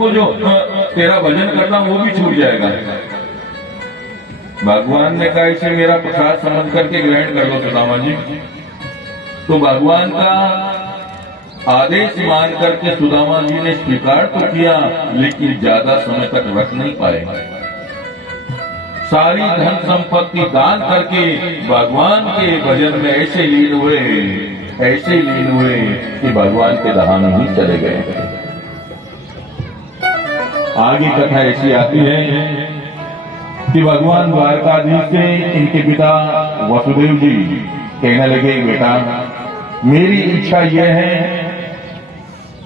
को जो तेरा भजन करना वो भी छूट जाएगा। भगवान ने कहा इसे मेरा प्रसाद समझ करके ग्रहण कर लो सुदामा जी। तो भगवान का आदेश मान करके सुदामा जी ने स्वीकार तो किया, लेकिन ज्यादा समय तक रख नहीं पाए। सारी धन संपत्ति दान करके भगवान के भजन में ऐसे लीन हुए कि भगवान के धाम ही चले गए। आगे कथा ऐसी आती है कि भगवान द्वारकाधीश से इनके पिता वसुदेव जी कहने लगे, बेटा मेरी इच्छा यह है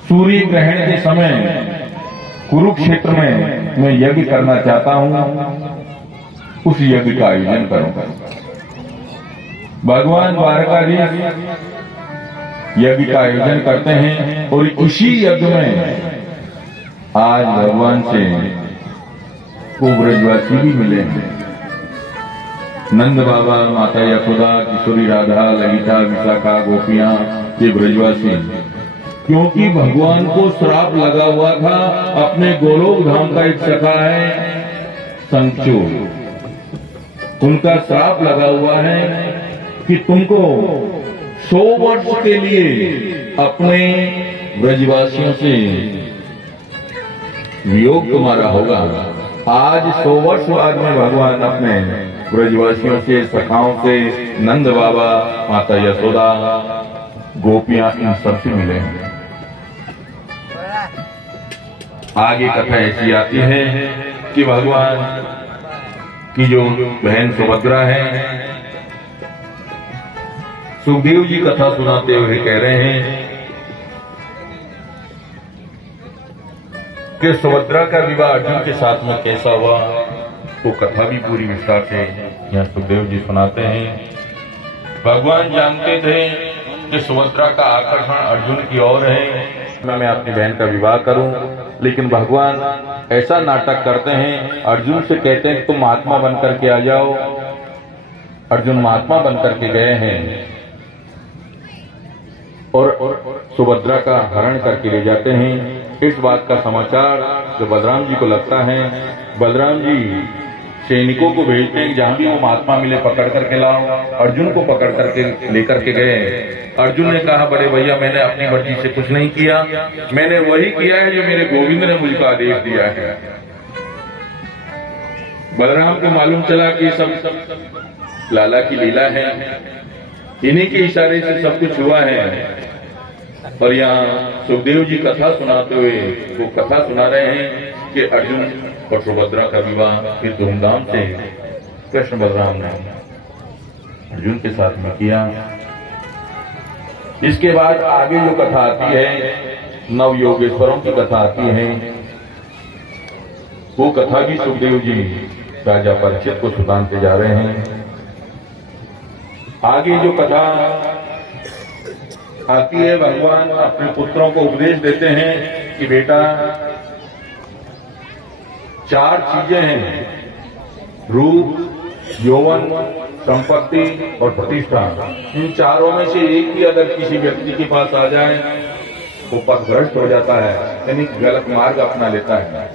सूर्य ग्रहण के समय कुरुक्षेत्र में मैं यज्ञ करना चाहता हूं, उस यज्ञ का आयोजन करूंगा। भगवान द्वारकाधीश यज्ञ का आयोजन करते हैं और इसी यज्ञ में आज भगवान से वो ब्रजवासी भी मिले हैं। नंद बाबा, माता यशोदा, किशोरी राधा, ललिता, विशाखा, गोपियां, ये ब्रजवासी, क्योंकि भगवान को श्राप लगा हुआ था। अपने गोलोक धाम का एक सखा है संचो, उनका श्राप लगा हुआ है कि तुमको 100 वर्ष के लिए अपने ब्रजवासियों से वियोग तुम्हारा होगा। आज 100 वर्ष बाद में भगवान अपने ब्रजवासियों से, सखाओं से, नंद बाबा, माता यशोदा, गोपियां, इन सबसे मिले हैं। आगे कथा ऐसी आती है कि भगवान की जो बहन सुभद्रा है, सुखदेव जी कथा सुनाते हुए कह रहे हैं कि सुभद्रा का विवाह अर्जुन के साथ में कैसा हुआ। तो कथा भी पूरी विस्तार से यहाँ सुखदेव जी सुनाते हैं। भगवान जानते थे कि सुभद्रा का आकर्षण अर्जुन की ओर है, मैं अपनी बहन का विवाह करूं, लेकिन भगवान ऐसा नाटक करते हैं, अर्जुन से कहते हैं कि तुम महात्मा बन करके आ जाओ। अर्जुन महात्मा बन करके गए हैं और सुभद्रा का हरण करके ले जाते हैं। इस बात का समाचार जो बलराम जी को लगता है, बलराम जी सैनिकों को भेजते हैं, जहां भी वो महात्मा मिले पकड़ करके लाओ। अर्जुन को पकड़ करके लेकर के गए। अर्जुन ने कहा, बड़े भैया मैंने अपनी मर्जी से कुछ नहीं किया, मैंने वही किया है जो मेरे गोविंद ने मुझको आदेश दिया है। बलराम को मालूम चला कि सब लाला की लीला है, इन्हीं के इशारे से सब कुछ हुआ है। और यहाँ सुखदेव जी कथा सुनाते हुए वो कथा सुना रहे हैं कि अर्जुन और सुभद्रा का विवाह फिर धूमधाम से कृष्ण बलराम ने अर्जुन के साथ में किया। इसके बाद आगे जो कथा आती है, नव योगेश्वरों की कथा आती है। वो कथा भी सुखदेव जी राजा परीक्षित को सुनाते जा रहे हैं। आगे जो कथा आती है, भगवान अपने पुत्रों को उपदेश देते हैं कि बेटा 4 चीजें हैं, रूप, यौवन, संपत्ति और प्रतिष्ठा। इन चारों में से एक भी अगर किसी व्यक्ति के पास आ जाए वो पथभ्रष्ट हो जाता है, यानी गलत मार्ग अपना लेता है।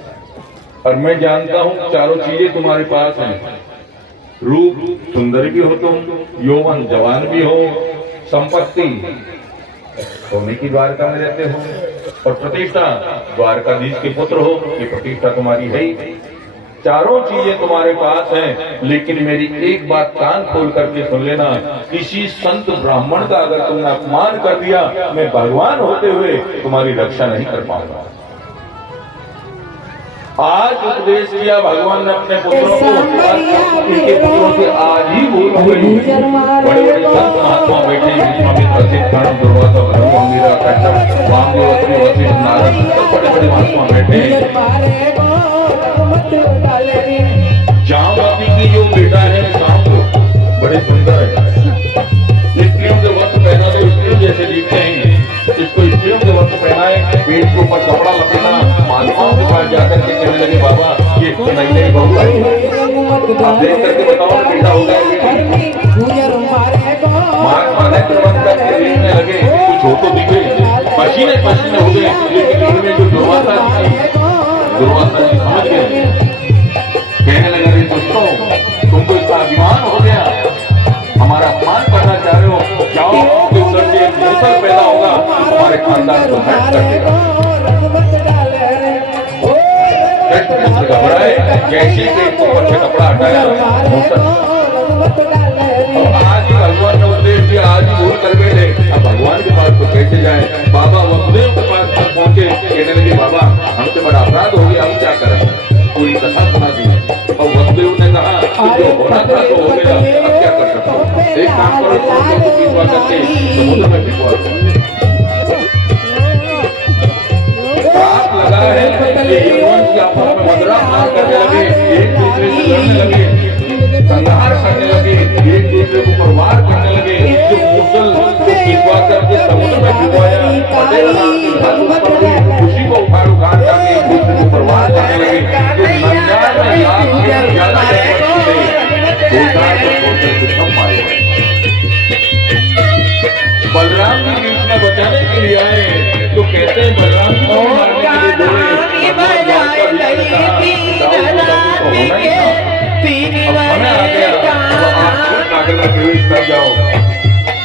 और मैं जानता हूं चारों चीजें तुम्हारे पास हैं। रूप सुंदर भी हो तुम, यौवन जवान भी हो, संपत्ति सोने की द्वारका में रहते हो, और प्रतिष्ठा द्वारकाधीश के पुत्र हो, ये प्रतिष्ठा तुम्हारी है ही। चारों चीजें तुम्हारे पास हैं, लेकिन मेरी एक बात कान खोल करके सुन लेना, किसी संत ब्राह्मण का अगर तुमने अपमान कर दिया, मैं भगवान होते हुए तुम्हारी रक्षा नहीं कर पाऊंगा। आज उपदेश किया भगवान ने अपने पुत्रों को, इनके पुत्रों से आज ही बोल हुए। बड़े बड़े संत महात्मा बैठे हैं, स्वामी प्रसिद्ध कर्ण दुर्वासा मीरा कश्यप वामदेव अत्रि वशिष्ठ नारद, बड़े बड़े महात्मा बैठे हैं। जामवती की जो बेटा है सांब, बड़े सुंदर है, स्त्रियों के वस्त्र पहना तो स्त्रियों जैसे दिखते हैं, इसको स्त्रियों के वस्त्र पहनाए, पेट के ऊपर कपड़ा लपेटा, महात्माओं के पास जाकर के कहने लगे, बाबा ये नहीं बहू है, आप देख करके बताओ बेटा होगा। महात्मा नेत्र बंद करके देखने लगे, कुछ हो तो दिखे, पसीने पसीने हो गए, लेकिन इनमें जो दुर्वासा हमारे खानदान को नष्ट कर देगा। कृष्ण घबराए, कैसे पेट को ऊपर से कपड़ा हटाया। आज ही भगवान ने उपदेश दिया, आज ही भूल कर बैठे, अब भगवान के पास तो कैसे जाए। बाबा वसुदेव के पास तक पहुंचे, कहने लगे बाबा हमसे बड़ा अपराध हो गया, हम क्या करें। पूरी कथा सुना दी और वसुदेव ने कहा जो होना था तो हो गया, अब क्या कर सकते हो। एक काम करो, पिछवा करके समुद्र में भिजवा दो। रात लगा है, आपस में मदरा मार करने लगे, एक दूसरे से लड़ने लगे, संहार करने लगे, एक दूसरे को प्रवार करने लगे। जो मुसल को पिछवा करके समुद्र में भिजवाया, उसी को उखाड़ उखाड़ करके एक दूसरे को प्रवार करने लगे। जो बलराम जी बीच में बचाने के लिए आए, तो कहते हैं बलराम जी को मारने के लिए बोले, हमें आ गया तो आप खुद सागर में प्रवेश कर जाओ।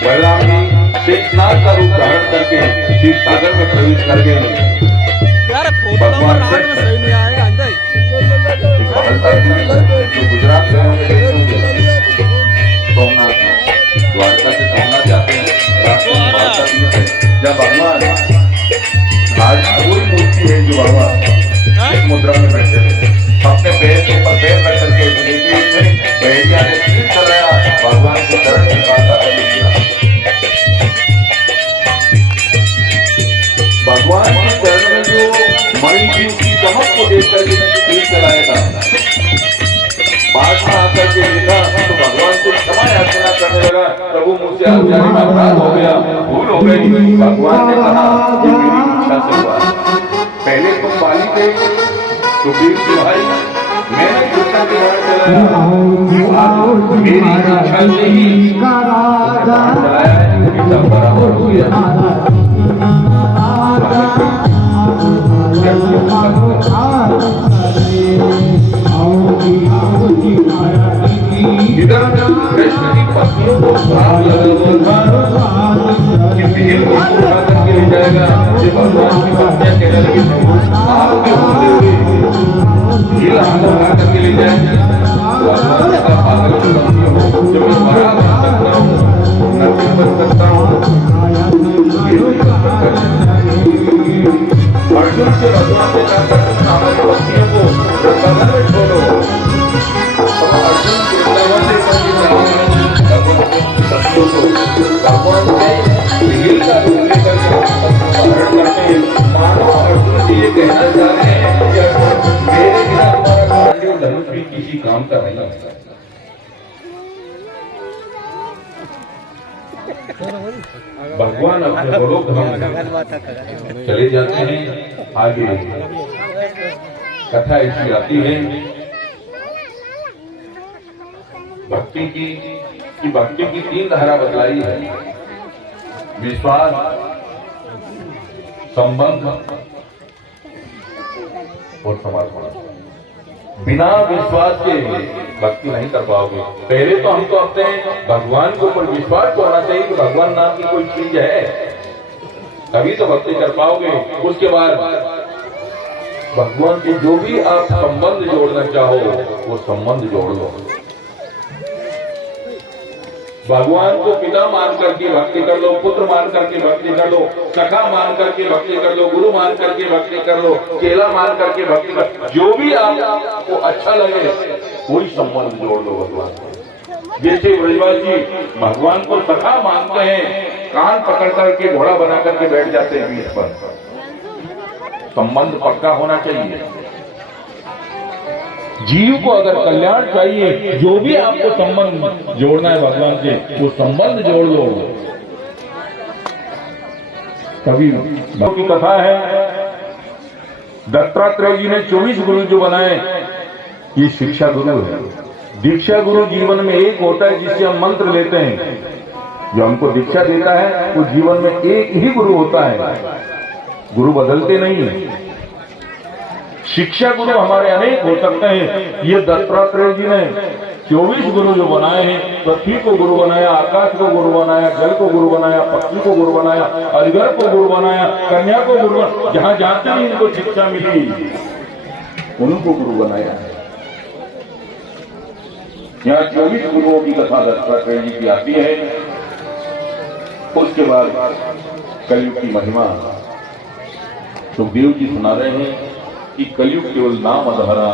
बलराम जी शेषनाग का रूप धारण करके शिव सागर में प्रवेश कर गए। भगवान सही नहीं आएगा गुजरात सोमनाथ द्वारका से सोमनाथ जाते हैं, जब भगवान आज कोई मूर्ति है जो बाबा एक मुद्रा में बैठे थे, अपने पैर के ऊपर पैर रख करके बैठिया ने तीर चलाया, भगवान को चरण के पास आकर दिया। भगवान के चरण में जो मणि की उसकी चमक को देख करके तीर चलाया था, पास में आकर के देखा तो भगवान को क्षमा याचना करने लगा, प्रभु मुझसे आज्ञा में अपराध हो गया, भूल हो गई। भगवान ने कहा कि मेरी इच्छा से हुआ, पहले तुम बाली थे तो वीर के भाई, मैंने कृष्ण के बाण चलाया, मेरी इच्छा से ही बाण चलाया है, सब बराबर हो गया। इधर कृष्ण की पत्नी को श्राप लगा हुआ था कि भील को उठा करके ले जाएगा। जब भगवान की पत्नियां कहने लगी आपके होते हुए भील हाथ उठा करके ले जाएंगे, तो भगवान ने कहा पागल की पत्नी हो, जब मैं मरा बन सकता हूँ, नदी बन सकता हूँ, अर्जुन से भगवान ने कहा हमारी पत्नियों को वृंदावन में छोड़ो। अर्जुन वृंदावन से भगवान से भील का रूप लेकर हरण करते हैं। मानो अर्जुन जी ये कहना चाह रहे हैं कि अर्जुन मेरे बिना तुम्हारा गांडीव धनुष भी किसी काम का नहीं है। भगवान अपने गोलोक धाम चले जाते हैं। आगे कथा ऐसी आती है भक्ति की, कि भक्ति की तीन धारा बतलाई है, विश्वास, संबंध और समर्पण। बिना विश्वास के भक्ति नहीं कर पाओगे। पहले तो हमको अपने भगवान के ऊपर विश्वास होना चाहिए कि भगवान नाम की कोई चीज है, तभी तो भक्ति कर पाओगे। उसके बाद भगवान के जो भी आप संबंध जोड़ना चाहो वो संबंध जोड़ लो। भगवान को पिता मान करके भक्ति कर लो, पुत्र मान करके भक्ति कर लो, सखा मान करके भक्ति कर लो, गुरु मान करके भक्ति कर लो, चेला मान करके भक्ति कर लो। जो भी आपको अच्छा लगे कोई संबंध जोड़ लो भगवान को। जैसे ब्रजवासी भगवान को सखा मानते हैं, कान पकड़ करके घोड़ा बना करके बैठ जाते हैं बीच पर। संबंध पक्का होना चाहिए। जीव को अगर कल्याण चाहिए, जो भी आपको संबंध जोड़ना है भगवान से, वो संबंध जोड़ लो। कभी की कथा है, दत्तात्रेय जी ने 24 गुरु जो बनाए, ये शिक्षा गुरु है। दीक्षा गुरु जीवन में एक होता है जिससे हम मंत्र लेते हैं। जो हमको दीक्षा देता है वो जीवन में एक ही गुरु होता है, गुरु बदलते नहीं है। शिक्षा गुरु हमारे अनेक हो सकते हैं। ये दत्तात्रेय जी ने 24 गुरु जो बनाए हैं, पृथ्वी को गुरु बनाया, आकाश को गुरु बनाया, जल को गुरु बनाया, पक्षी को गुरु बनाया, अजगर को गुरु बनाया, कन्या को गुरु बनाया, जहां जाते हैं इनको शिक्षा मिली उनको गुरु बनाया है। यहाँ 24 गुरुओं की कथा दत्तात्रेय जी की आती है। उसके बाद कलयुग की महिमा सुखदेव जी सुना रहे हैं कि कलयुग केवल नाम अधहरा,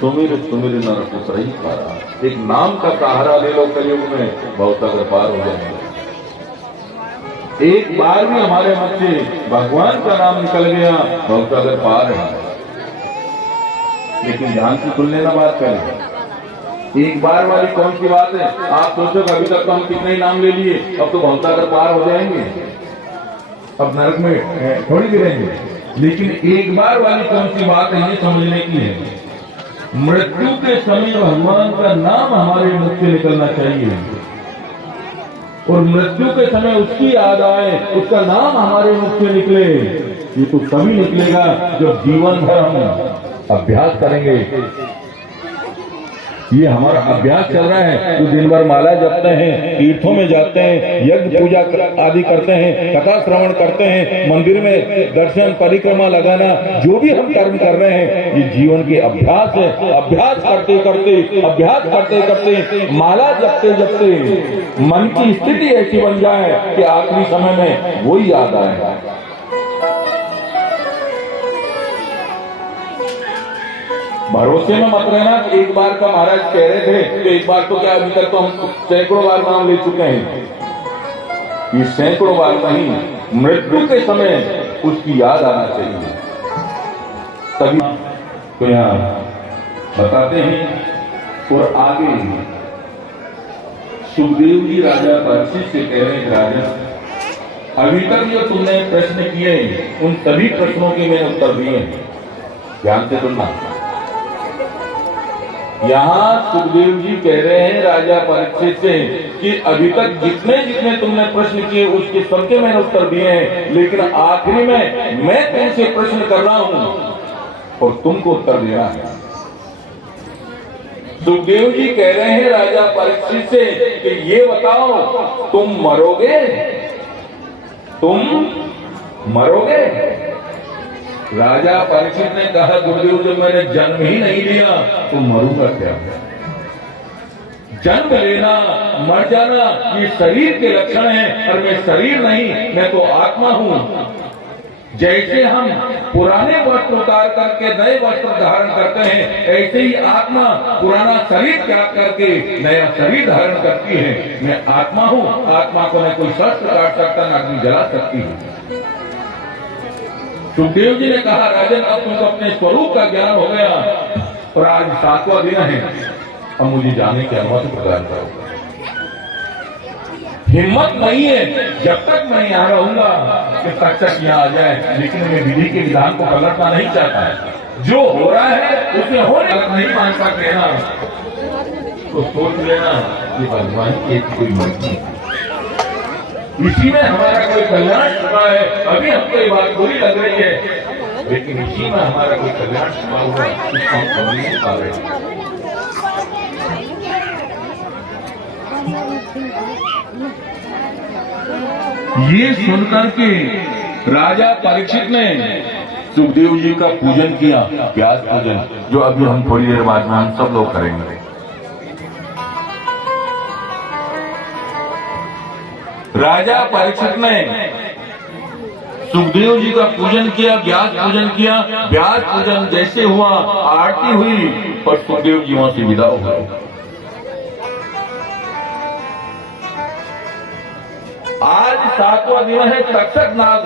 सुमिर सुमिर नर कुसरई पारा। एक नाम का सहारा ले लो कलयुग में, बहुत अगर पार हो जाएंगे। एक बार भी हमारे मुख से भगवान का नाम निकल गया, बहुत अगर पार है। लेकिन ध्यान से सुन लेना बात करें, एक बार वाली कौन सी बात है? आप सोचो अभी तक तो हम कितने ही नाम ले लिए, अब तो बहुत अगर पार हो जाएंगे, अब नरक में थोड़ी गिरेंगे। लेकिन एक बार वाली कौन सी बात है ये समझने की है। मृत्यु के समय भगवान का नाम हमारे मुख से निकलना चाहिए, और मृत्यु के समय उसकी याद आए, उसका नाम हमारे मुख से निकले। ये तो तभी निकलेगा जब जीवन भर हम अभ्यास करेंगे। ये हमारा अभ्यास चल रहा है, जो दिन भर माला जपते हैं, तीर्थों में जाते हैं, यज्ञ पूजा आदि करते हैं, कथा श्रवण करते हैं, मंदिर में दर्शन परिक्रमा लगाना, जो भी हम कर्म कर रहे हैं, ये जीवन के अभ्यास है। अभ्यास करते करते माला जपते जपते मन की स्थिति ऐसी बन जाए कि आखिरी समय में वही याद आए। भरोसे में मत रहना कि एक बार का महाराज कह रहे थे तो एक बार तो क्या, अभी तक तो हम सैकड़ों बार नाम ले चुके हैं। ये सैकड़ों बार नहीं, मृत्यु के समय उसकी याद आना चाहिए। तभी तो यहाँ बताते हैं। और आगे सुखदेव जी राजा परीक्षित से कह रहे हैं, राजा अभी तक जो तुमने प्रश्न किए उन सभी प्रश्नों के मैंने उत्तर दिए हैं। ध्यान से सुनना। यहाँ सुखदेव जी कह रहे हैं राजा परीक्षित से कि अभी तक जितने जितने तुमने प्रश्न किए उसके सबके मैंने उत्तर दिए हैं, लेकिन आखिरी में मैं तुमसे प्रश्न कर रहा हूं और तुमको उत्तर देना है। सुखदेव जी कह रहे हैं राजा परीक्षित से कि ये बताओ, तुम मरोगे? तुम मरोगे? राजा परीक्षित ने कहा, गुरुदेव जब मैंने जन्म ही नहीं लिया तो मरूंगा क्या? जन्म लेना मर जाना ये शरीर के लक्षण है, और मैं शरीर नहीं, मैं तो आत्मा हूं। जैसे हम पुराने वस्त्र उतार करके नए वस्त्र धारण करते हैं, ऐसे ही आत्मा पुराना शरीर त्याग करके नया शरीर धारण करती है। मैं आत्मा हूं, आत्मा को मैं कोई शस्त्र काट सकता, ना अग्नि जला सकती हूं। सुखदेव जी ने कहा, राजन अब तुमको अपने स्वरूप का ज्ञान हो गया और आज 7वां दिन है, अब मुझे जाने की अनुमति प्रदान करो। हिम्मत नहीं है जब तक मैं यहाँ रहूंगा कि तक यहाँ आ जाए, लेकिन मैं विधि के विधान को पलटना नहीं चाहता। जो हो रहा है उसे होने नहीं मानता कहना, तो सोच लेना कि भगवान की कोई मर्जी, इसी में हमारा कोई कल्याण छुपा है। अभी हमको ये बात बुरी लग रही है, लेकिन इसी में हमारा कोई कल्याण छुपा हुआ है, उसको हम समझ नहीं पा रहे हैं। ये सुनकर के राजा परीक्षित ने सुखदेव जी का पूजन किया, व्यास पूजन, जो अभी हम थोड़ी देर बाद में हम सब लोग करेंगे। राजा परीक्षित ने सुखदेव जी का पूजन किया, व्यास पूजन किया। व्यास पूजन जैसे हुआ, आरती हुई और सुखदेव जी वहां से विदा हो गए। आज 7वां दिन है, तक्षक नाग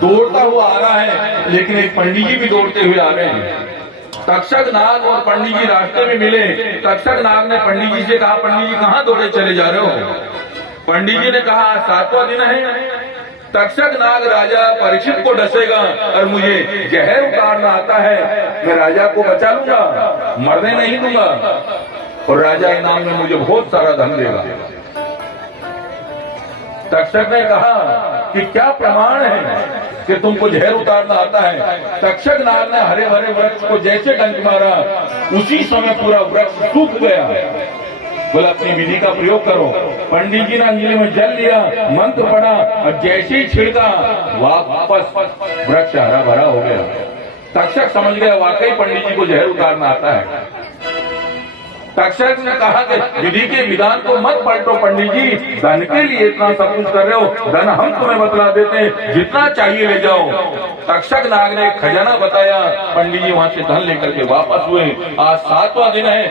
दौड़ता हुआ आ रहा है, लेकिन एक पंडित जी भी दौड़ते हुए आ रहे हैं। तक्षक नाग और पंडित जी रास्ते में मिले। तक्षक नाग ने पंडित जी से कहा, पंडित जी कहाँ दौड़े चले जा रहे हो? पंडित जी ने कहा, 7वां दिन है, तक्षक नाग राजा परीक्षित को डसेगा और मुझे जहर उतारना आता है, मैं राजा को बचा लूंगा, मरने नहीं दूंगा, और राजा इनाम में मुझे बहुत सारा धन देगा। तक्षक ने कहा कि क्या प्रमाण है कि तुमको जहर उतारना आता है? तक्षक नाग ने हरे भरे वृक्ष को जैसे डंक मारा, उसी समय पूरा वृक्ष सूख गया बोला अपनी विधि का प्रयोग करो। पंडित जी ने अंजलि में जल लिया, मंत्र पढ़ा और जैसे ही छिड़का वापस वृक्ष हरा भरा हो गया। तक्षक समझ गया वाकई पंडित जी को जहर उतारना आता है। तक्षक ने कहा कि विधि के विधान को मत पलटो पंडित जी, धन के लिए इतना सब कुछ कर रहे हो, धन हम तुम्हें बतला देते हैं, जितना चाहिए ले जाओ। तक्षक नाग ने खजाना बताया, पंडित जी वहां से धन लेकर के वापस हुए। आज 7वां दिन है।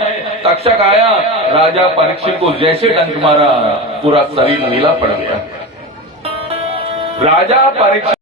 तक्षक आया, राजा परीक्षित को जैसे डंक मारा पूरा शरीर नीला पड़ गया। राजा परीक्षित